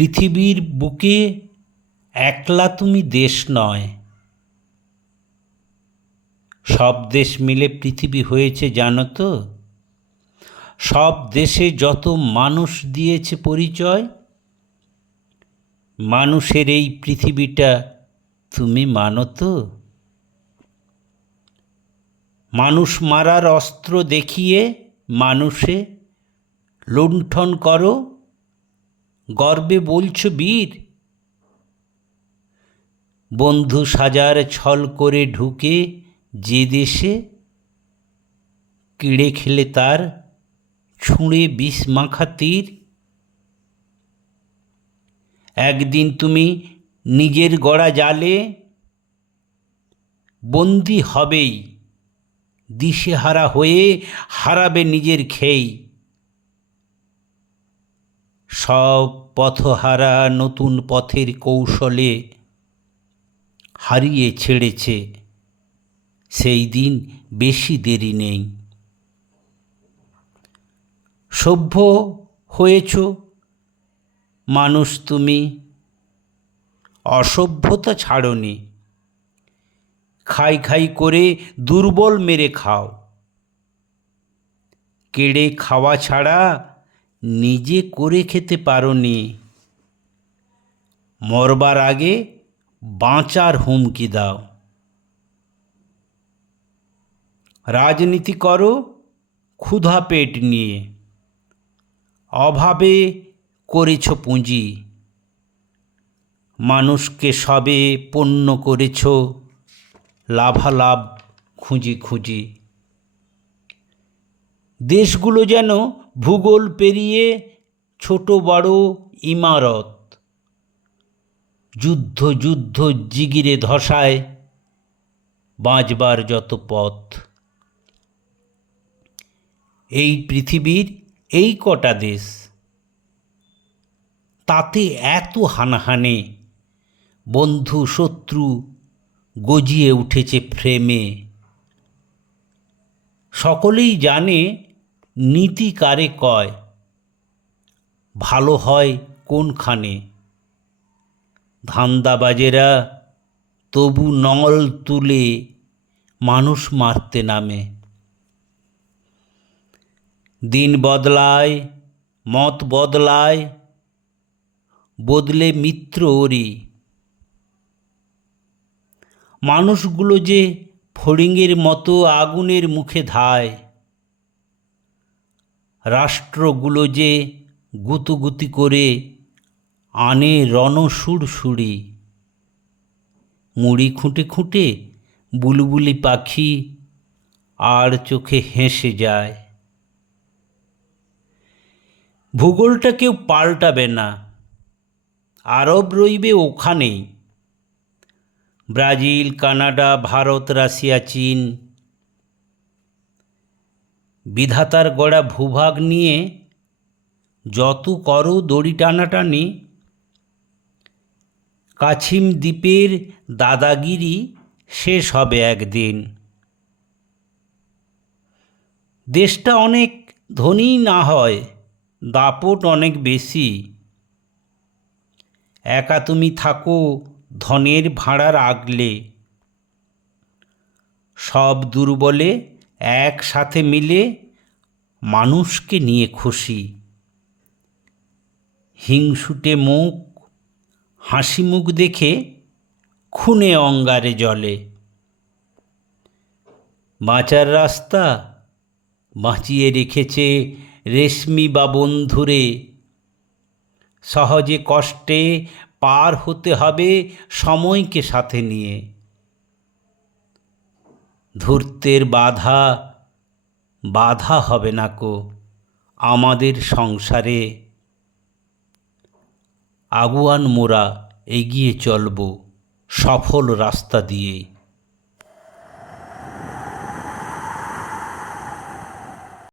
পৃথিবীর বুকে একলা তুমি দেশ নয়। সব দেশ মিলে পৃথিবী হয়েছে, জানো তো? সব দেশে যত মানুষ দিয়েছে পরিচয়, মানুষের এই পৃথিবীটা তুমি মানো তো? মানুষ মারার অস্ত্র দেখিয়ে মানুষে লুণ্ঠন করো গর্বে বলছ বীর? বন্ধু সাজার ছল করে ঢুকে যে দেশে কিড়ে খেলে তার ছুঁড়ে বিষ মাখা তীর। একদিন তুমি নিজের গড়া জালে বন্দি হবেই, দিশেহারা হয়ে হারাবে নিজের খেই। সব পথহারা নতুন পথের কৌশলে হারিয়ে ছেড়েছে। সেই দিন বেশি দেরি নেই। সভ্য হয়েছ? মানুষ তুমি। অসভ্যতা ছাড়নি। খাই খাই করে দুর্বল মেরে খাও। কেড়ে খাওয়া ছাড়া নিজে করে খেতে পারোনি। মরবার আগে বাঁচার হুমকি দাও। রাজনীতি করো, ক্ষুধা পেট নিয়ে। অভাবে করেছ পুঁজি। মানুষকে সবে পণ্য করেছ, লাভালাভ খুঁজি খুঁজি। দেশগুলো যেন ভূগোল পেরিয়ে ছোট বড় ইমারত। যুদ্ধ যুদ্ধ জিগিরে ধসায় বাঁচবার যত পথ। এই পৃথিবীর এই কটা দেশ, তাতে এত হানাহানে, বন্ধু, শত্রু গজিয়ে উঠেছে ফ্রেমে। সকলেই জানে নীতি কারে কয়? ভালো হয় কোনখানে? ধান্দাবাজেরা তবু নল তুলে মানুষ মারতে নামে। দিন বদলায়, মত বদলায়, বদলে মিত্র ওরি মানুষগুলো যে ফড়িংয়ের মতো আগুনের মুখে ধায় রাষ্ট্রগুলো যে গুতুগুতি করে আনে রণসুড়সুড়ি মুড়ি খুঁটে খুঁটে বুলবুলি পাখি আর চোখে হেসে যায়। ভূগোলটা কেউ পাল্টাবে না। আরব রইবে ওখানেই। ব্রাজিল, কানাডা, ভারত, রাশিয়া, চীন বিধাতার গড়া ভূভাগ নিয়ে যত করো দড়ি টানাটানি, কাছিম দ্বীপের দাদাগিরি শেষ হবে একদিন। দেশটা অনেক ধনী না হয়, দাপট অনেক বেশি। একা তুমি থাকো ধনের ভাড়ার আগলে, সব দুর্বলে একসাথে মিলে মানুষকে নিয়ে খুশি। হিংসুটে মুখ হাসি মুখ দেখে খুনে অঙ্গারে জলে। বাঁচার রাস্তা বাঁচিয়ে রেখেছে রেশমি বা বন্ধুরে। সহজে কষ্টে পার হতে হবে সময়কে সাথে নিয়ে। ধূর্তের বাধা বাধা হবে না কো আমাদের সংসারে। আগুয়ান মোরা এগিয়ে চলব সফল রাস্তা দিয়ে।